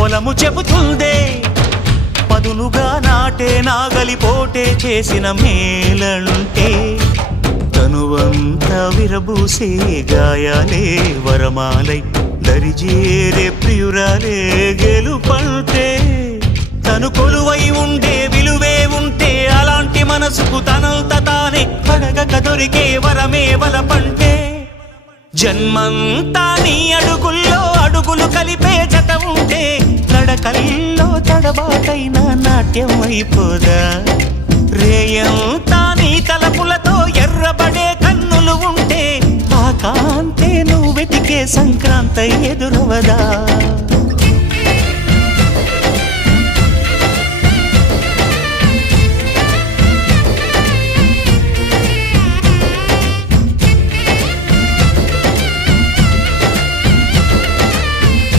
పొలము చెబుతుందే పదునుగా నాటే నాగలి పోటే చేసిన మేలంటే తనువంతా విరబూసే గాయాలే వరమాలై దరిజేరే ప్రియురాలే గెలుపంటే తను కొలువై ఉండే విలువే ఉంటే అలాంటి మనసుకు తనంత తానే అడగక దొరికే వరమే వలపంటే జన్మంతా నీ అడుగుల్లో అడుగులు కలిపే జత ఉంటే నడకల్లో తడబాటైన నాట్యం అయిపోదా రేయంతా నీ తలపులతో ఎర్రబడే కన్నులు ఉంటే ఆ కాంతే నువ్వు వెతికే సంక్రాంతి ఎదురవదా